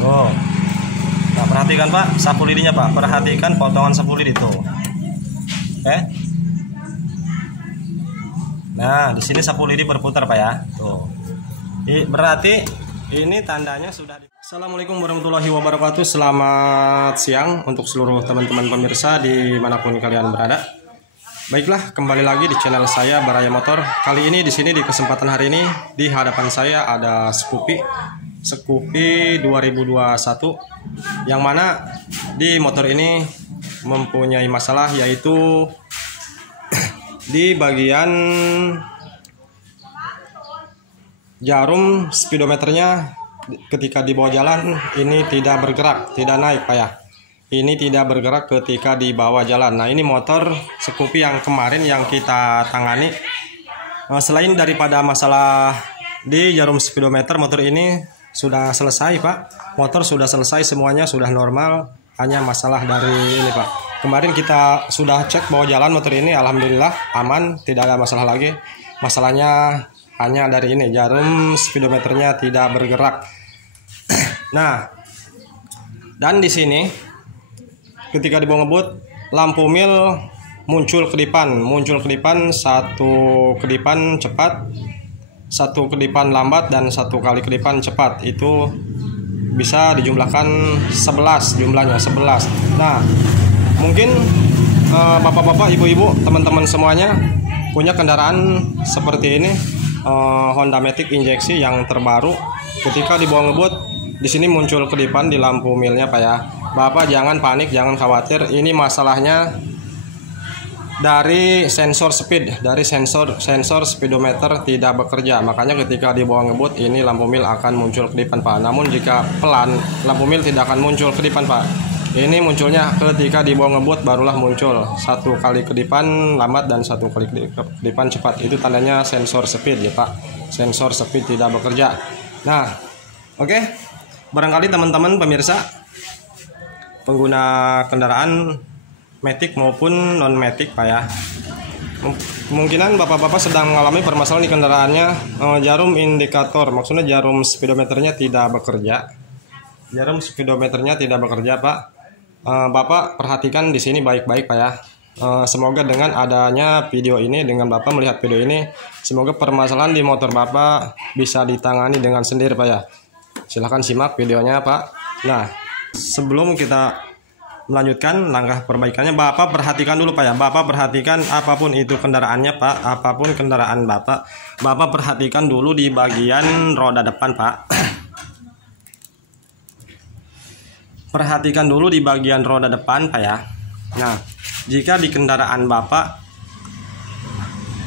Tuh. Nah, perhatikan Pak, sapu lidinya Pak. Perhatikan potongan sapu lidi tuh. Oke. Nah, di sini sapu lidi berputar Pak ya. Tuh. Berarti ini tandanya sudah. Assalamualaikum warahmatullahi wabarakatuh. Selamat siang untuk seluruh teman-teman pemirsa dimanapun kalian berada. Baiklah, kembali lagi di channel saya Baraya Motor. Kali ini di sini di kesempatan hari ini di hadapan saya ada Scoopy 2021 yang mana di motor ini mempunyai masalah, yaitu di bagian jarum speedometernya ketika dibawa jalan ini tidak bergerak, tidak naik Pak ya. Ini tidak bergerak ketika dibawa jalan. Nah, ini motor Scoopy yang kemarin yang kita tangani. Selain daripada masalah di jarum speedometer, motor ini sudah selesai Pak. Motor sudah selesai, semuanya sudah normal. Hanya masalah dari ini Pak. Kemarin kita sudah cek bawa jalan motor ini, alhamdulillah aman, tidak ada masalah lagi. Masalahnya hanya dari ini, jarum speedometernya tidak bergerak. Nah, dan di sini ketika dibawa ngebut, lampu mil muncul kedipan, satu kedipan cepat, satu kedipan lambat, dan satu kali kedipan cepat. Itu bisa dijumlahkan 11 jumlahnya, 11. Nah, mungkin bapak-bapak, ibu-ibu, teman-teman semuanya punya kendaraan seperti ini, Honda Matic injeksi yang terbaru. Ketika dibawa ngebut, di sini muncul kedipan di lampu milnya Pak ya. Bapak jangan panik, jangan khawatir. Ini masalahnya dari sensor speed, dari sensor speedometer tidak bekerja. Makanya ketika dibawa ngebut ini lampu mil akan muncul kedipan Pak. Namun jika pelan, lampu mil tidak akan muncul kedipan Pak. Ini munculnya ketika dibawa ngebut barulah muncul satu kali kedipan lambat dan satu kali kedipan cepat. Itu tandanya sensor speed ya Pak. Sensor speed tidak bekerja. Nah, oke. Barangkali teman-teman pemirsa pengguna kendaraan Matic maupun non Matic Pak ya, kemungkinan bapak-bapak sedang mengalami permasalahan di kendaraannya, jarum indikator, maksudnya jarum speedometernya tidak bekerja. Jarum speedometernya tidak bekerja Pak. Bapak perhatikan di sini baik-baik Pak ya. Semoga dengan adanya video ini, dengan Bapak melihat video ini, semoga permasalahan di motor Bapak bisa ditangani dengan sendiri Pak ya. Silahkan simak videonya Pak. Nah, sebelum kita melanjutkan langkah perbaikannya, Bapak perhatikan dulu Pak ya. Bapak perhatikan apapun itu kendaraannya Pak, apapun kendaraan Bapak, Bapak perhatikan dulu di bagian roda depan Pak. Perhatikan dulu di bagian roda depan Pak ya. Nah, jika di kendaraan Bapak,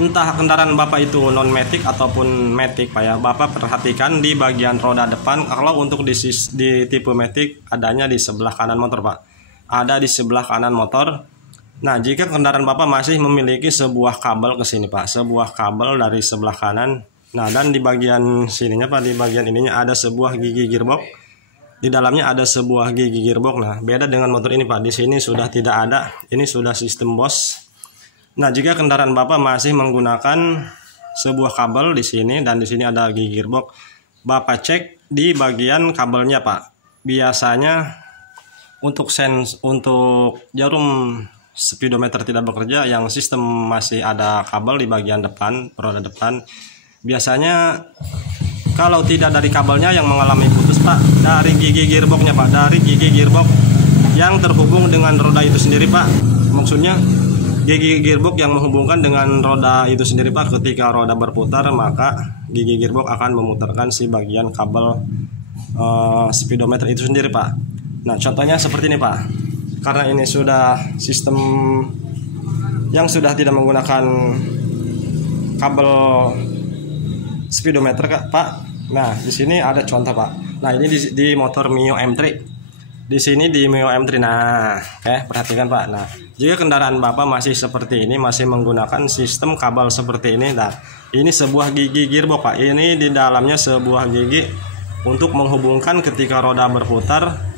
entah kendaraan Bapak itu non Matic ataupun Matic Pak ya, Bapak perhatikan di bagian roda depan. Kalau untuk di tipe Matic adanya di sebelah kanan motor Pak, ada di sebelah kanan motor. Nah, jika kendaraan Bapak masih memiliki sebuah kabel ke sini Pak, sebuah kabel dari sebelah kanan. Nah, dan di bagian sininya Pak, di bagian ininya ada sebuah gigi gearbox. Di dalamnya ada sebuah gigi gearbox. Nah, beda dengan motor ini Pak, di sini sudah tidak ada. Ini sudah sistem Bosch. Nah, jika kendaraan Bapak masih menggunakan sebuah kabel di sini dan di sini ada gigi gearbox, Bapak cek di bagian kabelnya Pak. Biasanya untuk jarum speedometer tidak bekerja, yang sistem masih ada kabel di bagian depan, roda depan. Biasanya kalau tidak dari kabelnya yang mengalami putus Pak, dari gigi gearboxnya Pak, dari gigi gearbox yang terhubung dengan roda itu sendiri Pak. Maksudnya gigi gearbox yang menghubungkan dengan roda itu sendiri Pak. Ketika roda berputar, maka gigi gearbox akan memutarkan si bagian kabel speedometer itu sendiri Pak. Nah, contohnya seperti ini Pak. Karena ini sudah sistem yang sudah tidak menggunakan kabel speedometer Pak. Nah, di sini ada contoh Pak. Nah, ini di motor Mio M3. Di sini di Mio M3. Nah, perhatikan Pak. Nah, jika kendaraan Bapak masih seperti ini, masih menggunakan sistem kabel seperti ini, nah, ini sebuah gigi gearbox Pak. Ini di dalamnya sebuah gigi untuk menghubungkan ketika roda berputar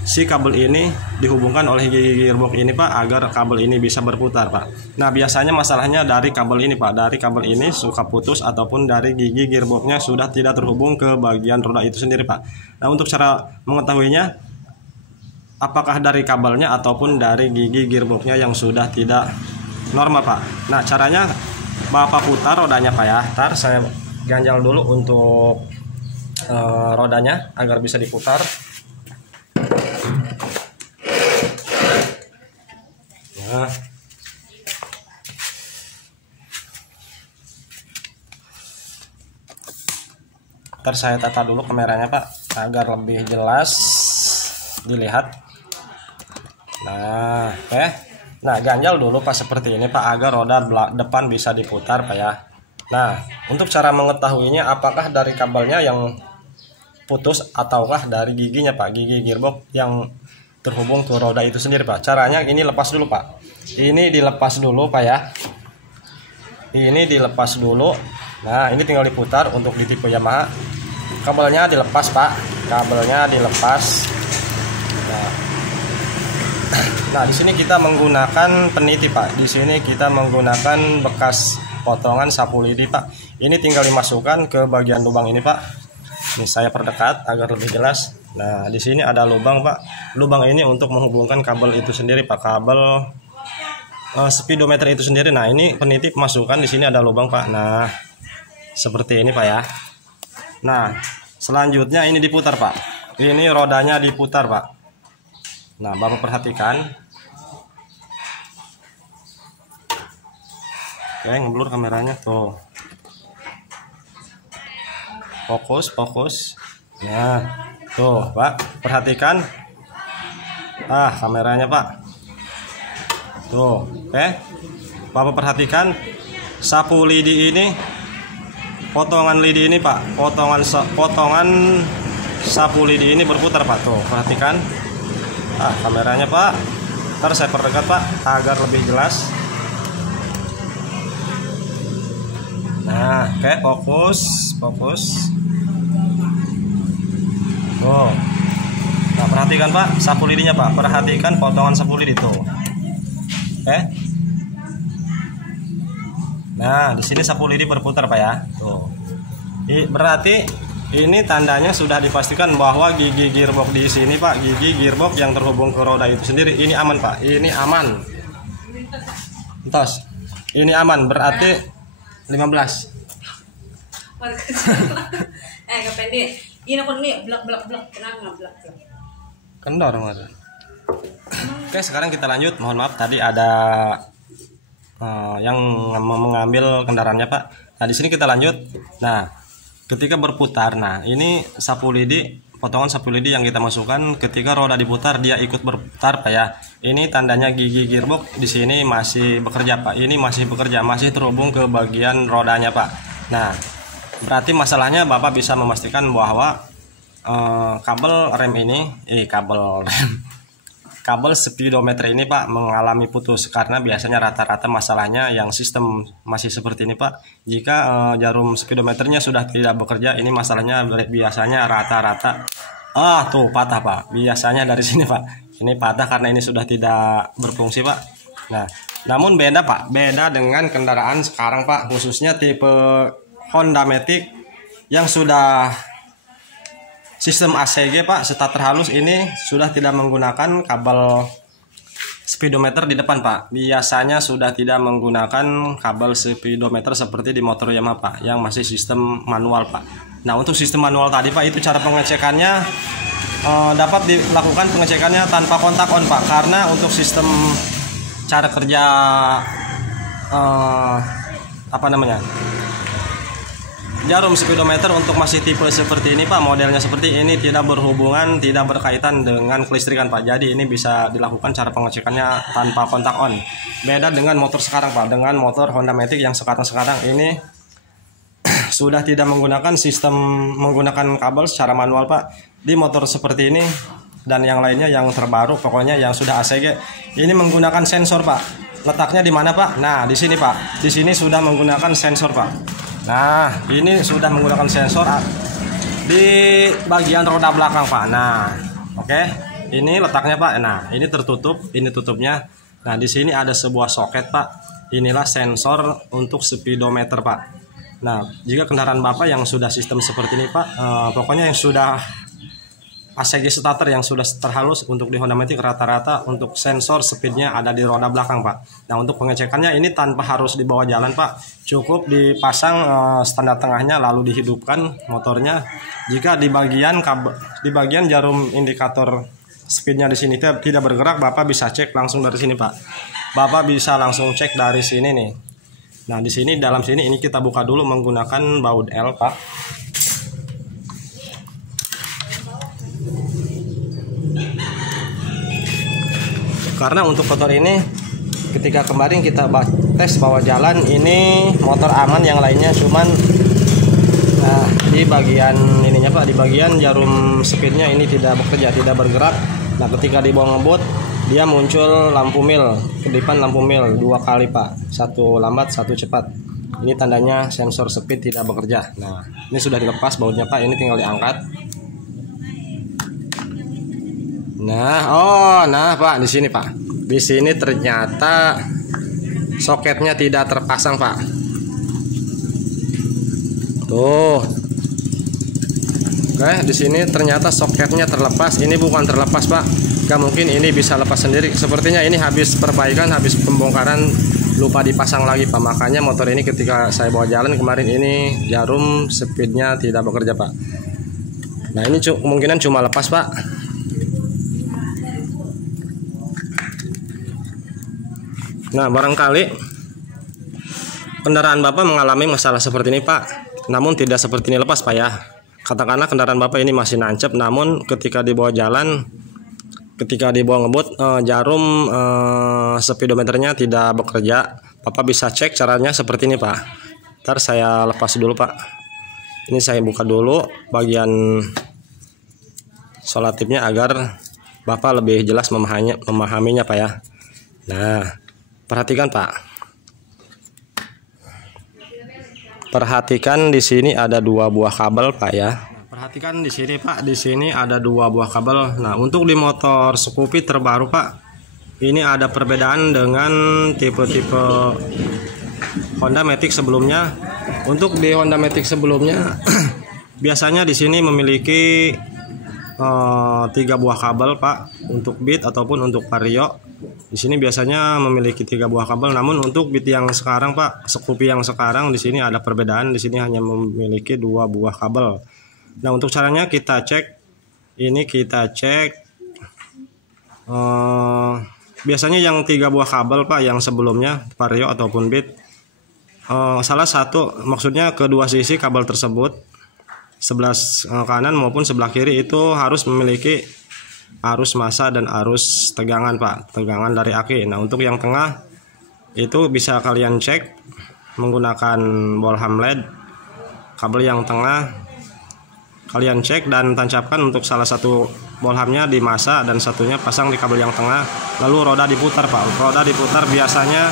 si kabel ini dihubungkan oleh gigi gearbox ini Pak, agar kabel ini bisa berputar Pak. Nah biasanya masalahnya dari kabel ini Pak, dari kabel ini suka putus ataupun dari gigi gearboxnya sudah tidak terhubung ke bagian roda itu sendiri Pak. Nah untuk cara mengetahuinya, apakah dari kabelnya ataupun dari gigi gearboxnya yang sudah tidak normal Pak. Nah caranya Bapak putar rodanya Pak ya. Ntar saya ganjal dulu untuk rodanya agar bisa diputar. Nah, ntar saya tata dulu kameranya Pak agar lebih jelas dilihat. Nah, oke. Nah, ganjal dulu Pak seperti ini Pak agar roda depan bisa diputar Pak ya. Nah, untuk cara mengetahuinya apakah dari kabelnya yang putus ataukah dari giginya Pak, gigi gearbox yang terhubung ke roda itu sendiri Pak. Caranya ini lepas dulu Pak. Ini dilepas dulu Pak ya. Ini dilepas dulu. Nah, ini tinggal diputar untuk di tipe Yamaha. Kabelnya dilepas Pak. Kabelnya dilepas. Nah, di sini kita menggunakan peniti Pak. Di sini kita menggunakan bekas potongan sapu lidi Pak. Ini tinggal dimasukkan ke bagian lubang ini Pak. Ini saya perdekat agar lebih jelas. Nah, di sini ada lubang Pak. Lubang ini untuk menghubungkan kabel itu sendiri Pak. Kabel speedometer itu sendiri. Nah, ini peniti masukkan di sini ada lubang Pak. Nah, seperti ini Pak ya. Nah, selanjutnya ini diputar Pak. Ini rodanya diputar Pak. Nah, Bapak perhatikan. Oke, ngeblur kameranya tuh. Fokus. Nah, tuh Pak, perhatikan. Ah, kameranya Pak. Tuh, oke. Bapak perhatikan sapu lidi ini, potongan lidi ini Pak, potongan sapu lidi ini berputar Pak. Tuh, perhatikan. Ah, kameranya Pak. Ntar saya perdekat Pak agar lebih jelas. Nah, oke, fokus. Tuh. Nah, perhatikan Pak sapu lidinya Pak. Perhatikan potongan sapu lidi tuh. Oke. Nah, di sini sapu lidi berputar Pak ya. Tuh. Berarti ini tandanya sudah dipastikan bahwa gigi gearbox di sini Pak, gigi gearbox yang terhubung ke roda itu sendiri ini aman Pak. Ini aman. Entos. Ini aman berarti 15. Kapendek. Ini aku nih blok kenang blok. Kendor mas. Oke, sekarang kita lanjut. Mohon maaf tadi ada yang mengambil kendaraannya Pak. Nah, di sini kita lanjut. Nah, ketika berputar, nah ini sapu lidi, potongan sapu lidi yang kita masukkan ketika roda diputar dia ikut berputar Pak ya. Ini tandanya gigi gearbox di sini masih bekerja Pak. Ini masih bekerja, masih terhubung ke bagian rodanya Pak. Nah, berarti masalahnya Bapak bisa memastikan bahwa kabel rem ini, kabel speedometer ini Pak mengalami putus karena biasanya rata-rata masalahnya yang sistem masih seperti ini Pak. Jika jarum speedometernya sudah tidak bekerja, ini masalahnya biasanya rata-rata tuh patah Pak. Biasanya dari sini Pak. Ini patah karena ini sudah tidak berfungsi Pak. Nah, namun beda Pak, beda dengan kendaraan sekarang Pak, khususnya tipe Honda Matic yang sudah sistem ACG Pak, starter halus ini sudah tidak menggunakan kabel speedometer di depan Pak. Biasanya sudah tidak menggunakan kabel speedometer seperti di motor Yamaha Pak, yang masih sistem manual Pak. Nah, untuk sistem manual tadi Pak, itu cara pengecekannya dapat dilakukan pengecekannya tanpa kontak on Pak, karena untuk sistem cara kerja jarum speedometer untuk masih tipe seperti ini Pak, modelnya seperti ini tidak berhubungan, tidak berkaitan dengan kelistrikan Pak. Jadi ini bisa dilakukan cara pengecekannya tanpa kontak on. Beda dengan motor sekarang Pak, dengan motor Honda Matic yang sekarang ini sudah tidak menggunakan sistem menggunakan kabel secara manual Pak. Di motor seperti ini dan yang lainnya yang terbaru pokoknya yang sudah ACG ini menggunakan sensor Pak. Letaknya di mana Pak? Nah, di sini Pak. Di sini sudah menggunakan sensor Pak. Nah, ini sudah menggunakan sensor di bagian roda belakang Pak. Nah, oke. ini letaknya Pak. Nah, ini tertutup, ini tutupnya. Nah, di sini ada sebuah soket Pak. Inilah sensor untuk speedometer Pak. Nah, jika kendaraan Bapak yang sudah sistem seperti ini Pak, pokoknya yang sudah ACG starter yang sudah terhalus, untuk di Honda Matic rata-rata untuk sensor speednya ada di roda belakang Pak. Nah, untuk pengecekannya ini tanpa harus dibawa jalan Pak, cukup dipasang standar tengahnya lalu dihidupkan motornya. Jika di bagian jarum indikator speednya di sini tidak bergerak, Bapak bisa cek langsung dari sini Pak. Bapak bisa langsung cek dari sini nih. Nah, di sini dalam sini ini kita buka dulu menggunakan baut L Pak. Karena untuk motor ini ketika kemarin kita tes bawa jalan ini motor aman, yang lainnya cuman di bagian ininya Pak, di bagian jarum speednya ini tidak bekerja, tidak bergerak. Nah, ketika dibawa ngebut dia muncul lampu mil, kedipan lampu mil 2 kali Pak, satu lambat satu cepat. Ini tandanya sensor speed tidak bekerja. Nah, ini sudah dilepas bautnya Pak, ini tinggal diangkat. Nah Pak, di sini Pak. Di sini ternyata soketnya tidak terpasang Pak. Tuh. Oke, di sini ternyata soketnya terlepas. Ini bukan terlepas Pak. Gak mungkin ini bisa lepas sendiri. Sepertinya ini habis perbaikan, habis pembongkaran, lupa dipasang lagi Pak. Makanya motor ini ketika saya bawa jalan kemarin ini jarum speednya tidak bekerja Pak. Nah, ini kemungkinan cuma lepas Pak. Nah, barangkali kendaraan Bapak mengalami masalah seperti ini Pak, namun tidak seperti ini lepas Pak ya. Katakanlah kendaraan Bapak ini masih nancep, namun ketika dibawa jalan, ketika dibawa ngebut, jarum speedometernya tidak bekerja. Bapak bisa cek caranya seperti ini Pak. Ntar saya lepas dulu Pak. Ini saya buka dulu bagian solatifnya agar Bapak lebih jelas memahaminya Pak ya. Nah, perhatikan Pak. Perhatikan di sini ada 2 buah kabel Pak ya. Perhatikan di sini Pak, di sini ada 2 buah kabel. Nah, untuk di motor Scoopy terbaru Pak, ini ada perbedaan dengan tipe-tipe Honda Matic sebelumnya. Untuk di Honda Matic sebelumnya biasanya di sini memiliki 3 buah kabel Pak, untuk Beat ataupun untuk Vario. Di sini biasanya memiliki 3 buah kabel, namun untuk Beat yang sekarang Pak, Scoopy yang sekarang di sini ada perbedaan, di sini hanya memiliki 2 buah kabel. Nah, untuk caranya kita cek, ini kita cek biasanya yang 3 buah kabel Pak yang sebelumnya Vario ataupun Beat, salah satu, maksudnya kedua sisi kabel tersebut, sebelah kanan maupun sebelah kiri itu harus memiliki arus massa dan arus tegangan Pak, tegangan dari aki. Nah, untuk yang tengah itu bisa kalian cek menggunakan bolham LED. Kabel yang tengah kalian cek dan tancapkan untuk salah satu bolhamnya di massa dan satunya pasang di kabel yang tengah, lalu roda diputar Pak. Roda diputar biasanya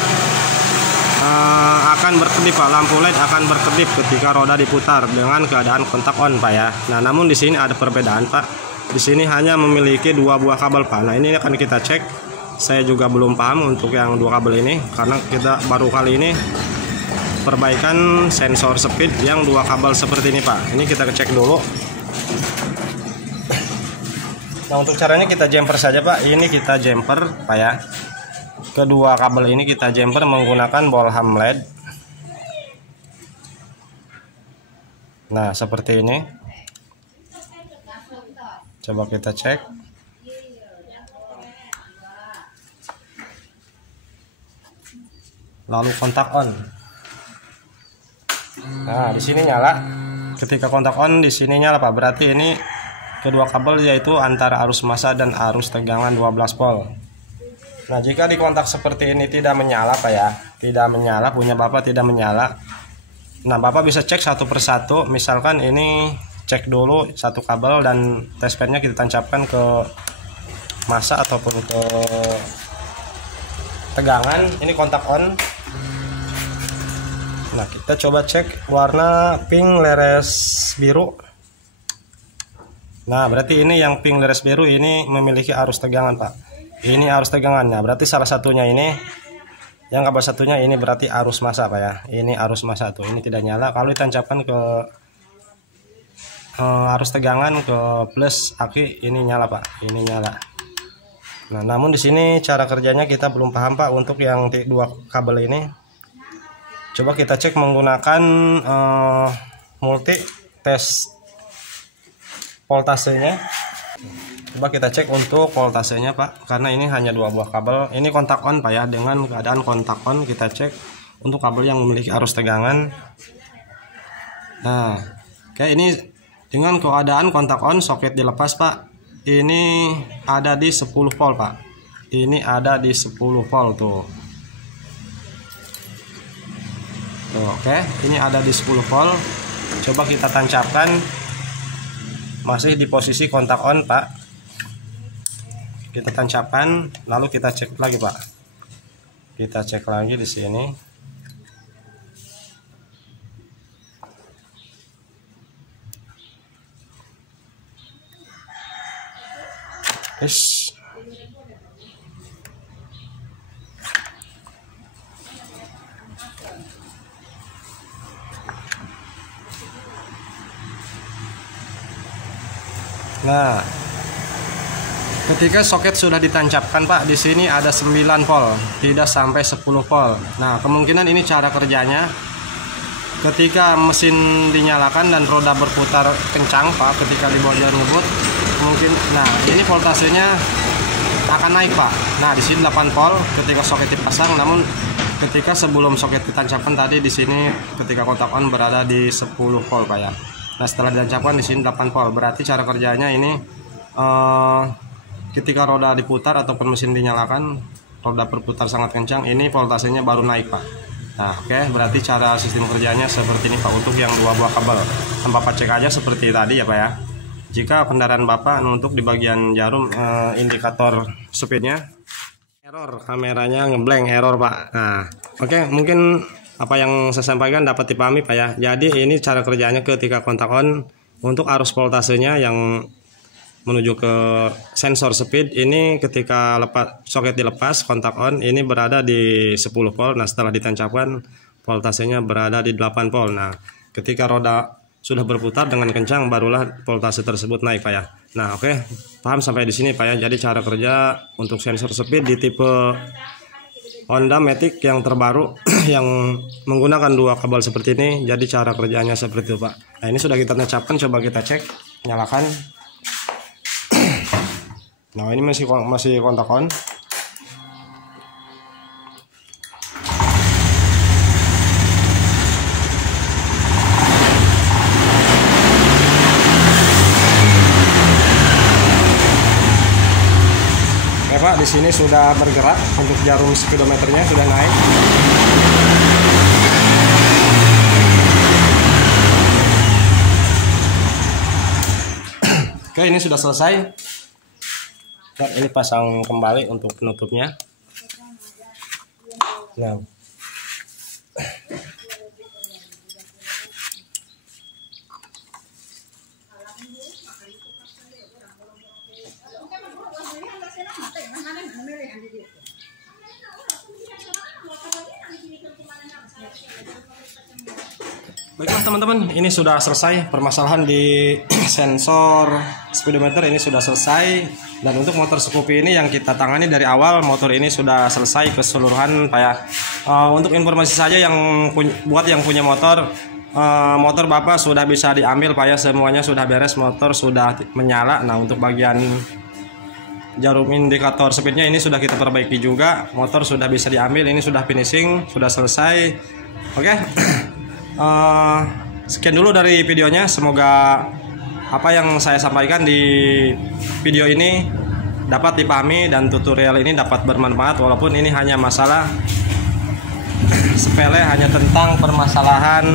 akan berkedip Pak, lampu LED akan berkedip ketika roda diputar dengan keadaan kontak on Pak ya. Nah, namun di sini ada perbedaan Pak. Di sini hanya memiliki 2 buah kabel Pak. Nah, ini akan kita cek. Saya juga belum paham untuk yang 2 kabel ini karena kita baru kali ini perbaikan sensor speed yang 2 kabel seperti ini Pak. Ini kita cek dulu. Nah, untuk caranya kita jumper saja Pak. Ini kita jumper Pak ya. Kedua kabel ini kita jumper menggunakan bolham LED. Nah, seperti ini. Coba kita cek. Lalu kontak on. Nah, di sini nyala. Ketika kontak on di sini nyala Pak. Berarti ini kedua kabel yaitu antara arus massa dan arus tegangan 12 volt. Nah, jika di kontak seperti ini tidak menyala Pak ya, tidak menyala, punya Bapak tidak menyala. Nah, Bapak bisa cek satu persatu. Misalkan ini cek dulu satu kabel dan testpadnya kita tancapkan ke massa ataupun ke tegangan. Ini kontak on. Nah, kita coba cek warna pink leres biru. Nah, berarti ini yang pink leres biru ini memiliki arus tegangan, Pak. Ini arus tegangannya. Berarti salah satunya ini, yang kabel satunya ini berarti arus massa, Pak ya. Ini arus massa tuh. Ini tidak nyala. Kalau ditancapkan ke arus tegangan ke plus aki, ini nyala, Pak. Ini nyala. Nah, namun di sini cara kerjanya kita belum paham, Pak, untuk yang dua kabel ini. Coba kita cek menggunakan multi tes voltasenya. Coba kita cek untuk voltasenya, Pak, karena ini hanya dua buah kabel. Ini kontak on, Pak ya. Dengan keadaan kontak on kita cek untuk kabel yang memiliki arus tegangan. Nah, oke, ini dengan keadaan kontak on, soket dilepas, Pak. Ini ada di 10 volt, Pak. Ini ada di 10 volt tuh. Tuh, oke, ini ada di 10 volt. Coba kita tancapkan. Masih di posisi kontak on, Pak. Kita tancapkan, lalu kita cek lagi, Pak. Kita cek lagi di sini. Yes. Nah, ketika soket sudah ditancapkan, Pak, di sini ada 9 volt, tidak sampai 10 volt. Nah, kemungkinan ini cara kerjanya. Ketika mesin dinyalakan dan roda berputar kencang, Pak, ketika di bawah jarum ngebut, mungkin, nah, ini voltasenya akan naik, Pak. Nah, di sini 8 volt ketika soket dipasang, namun ketika sebelum soket ditancapkan tadi di sini ketika kontak on berada di 10 volt, Pak ya. Nah, setelah ditancapkan di sini 8 volt. Berarti cara kerjanya ini ketika roda diputar ataupun mesin dinyalakan, roda berputar sangat kencang, ini voltasenya baru naik, Pak. Nah, oke, berarti cara sistem kerjanya seperti ini, Pak, untuk yang dua buah kabel. Bapak cek aja seperti tadi ya, Pak ya. Jika kendaraan Bapak untuk di bagian jarum indikator speednya error, kameranya ngeblank error, Pak. Nah, oke, mungkin apa yang saya sampaikan dapat dipahami, Pak ya. Jadi ini cara kerjanya ketika kontak on untuk arus voltasenya yang menuju ke sensor speed ini ketika soket dilepas kontak on ini berada di 10 volt. Nah, setelah ditancapkan voltasenya berada di 8 volt. Nah, ketika roda sudah berputar dengan kencang barulah voltase tersebut naik, Pak ya. Nah, oke, paham sampai di sini, Pak ya. Jadi cara kerja untuk sensor speed di tipe Honda Matic yang terbaru yang menggunakan dua kabel seperti ini, jadi cara kerjanya seperti itu, Pak. Nah, ini sudah kita tancapkan, coba kita cek, nyalakan. Nah, ini masih kontak on. Pak, di sini sudah bergerak untuk jarum speedometernya sudah naik. Oke, ini sudah selesai. Dan ini pasang kembali untuk penutupnya. Nah. Baiklah teman-teman, ini sudah selesai permasalahan di sensor speedometer, ini sudah selesai. Dan untuk motor Scoopy ini yang kita tangani dari awal, motor ini sudah selesai keseluruhan, Pak ya. Untuk informasi saja yang buat yang punya motor, motor Bapak sudah bisa diambil, Pak ya. Semuanya sudah beres, motor sudah menyala. Nah, untuk bagian jarum indikator speednya ini sudah kita perbaiki juga, motor sudah bisa diambil, ini sudah finishing, sudah selesai. Oke. Sekian dulu dari videonya. Semoga apa yang saya sampaikan di video ini dapat dipahami dan tutorial ini dapat bermanfaat, walaupun ini hanya masalah sepele, hanya tentang permasalahan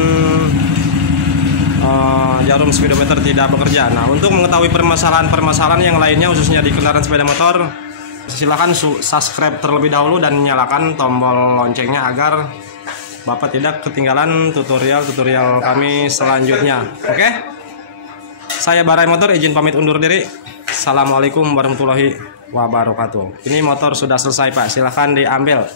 jarum speedometer tidak bekerja. Nah, untuk mengetahui permasalahan yang lainnya khususnya di kendaraan sepeda motor, silahkan subscribe terlebih dahulu dan nyalakan tombol loncengnya agar Bapak tidak ketinggalan tutorial-tutorial kami selanjutnya. Oke? Saya Barai Motor izin pamit undur diri. Assalamualaikum warahmatullahi wabarakatuh. Ini motor sudah selesai Pak, silahkan diambil.